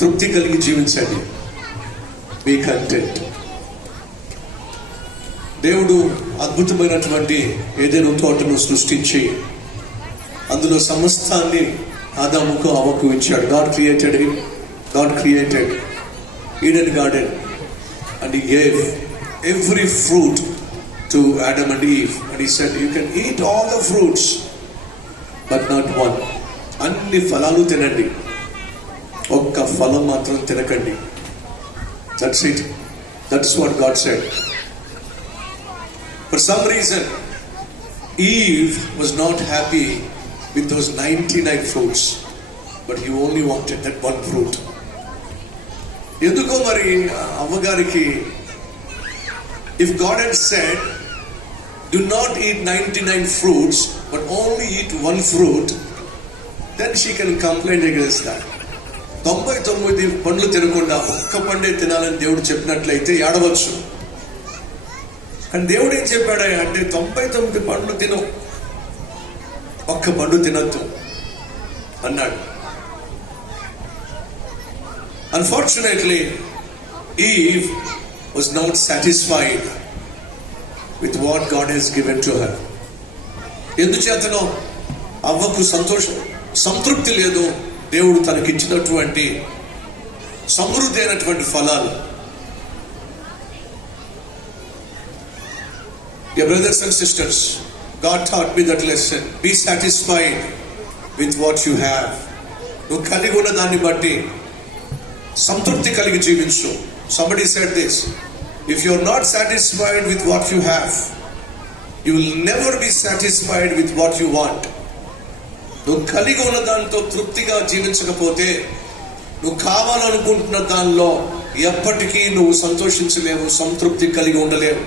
తృప్తి కలిగి జీవించండి. Be content. దేవుడు అద్భుతమైనటువంటి ఏదైనా తోటను సృష్టించి అందులో సమస్తాన్ని ఆదాముకు అవ్వకు ఇచ్చాడు. God created Eden garden and he gave every fruit to Adam and Eve and he said, you can eat all the fruits but not one. అన్ని ఫలాలు తినండి, ఒక్క ఫలం మాత్రం తినకండి. That's it. That's what God said. For some reason Eve was not happy with those 99 fruits, but he only wanted that one fruit. ఎందుకో మరి అవ్వగారికి, if God had said do not eat 99 fruits but only eat one fruit, then she can complain against that. 99 పండ్లు తినకుండా ఒక్క పండే తినాలని దేవుడు చెప్పినట్లయితే ఏడవచ్చు. కానీ దేవుడు ఏం చెప్పాడు అంటే 99 పండ్లు తిను, ఒక్క పండు తినద్దు అన్నాడు. Unfortunately, Eve was not satisfied with what God has given to her. ఎందుచేతనో అవ్వకు సంతృప్తి లేదు దేవుడు తనకిచ్చినటువంటి సమృద్ధి అయినటువంటి ఫలాలు. Dear brothers and sisters, God taught me that lesson. Be satisfied with what you have. నువ్వు కలిగి ఉన్న దాన్ని బట్టి సంతృప్తి కలిగి జీవించు. Somebody said this, if you are not satisfied with what you have, you will never be satisfied with what you want. నువ్వు కలిగి ఉన్న దానితో తృప్తిగా జీవించకపోతే నువ్వు కావాలనుకుంటున్న దానిలో ఎప్పటికీ నువ్వు సంతోషించలేవు, సంతృప్తి కలిగి ఉండలేవు.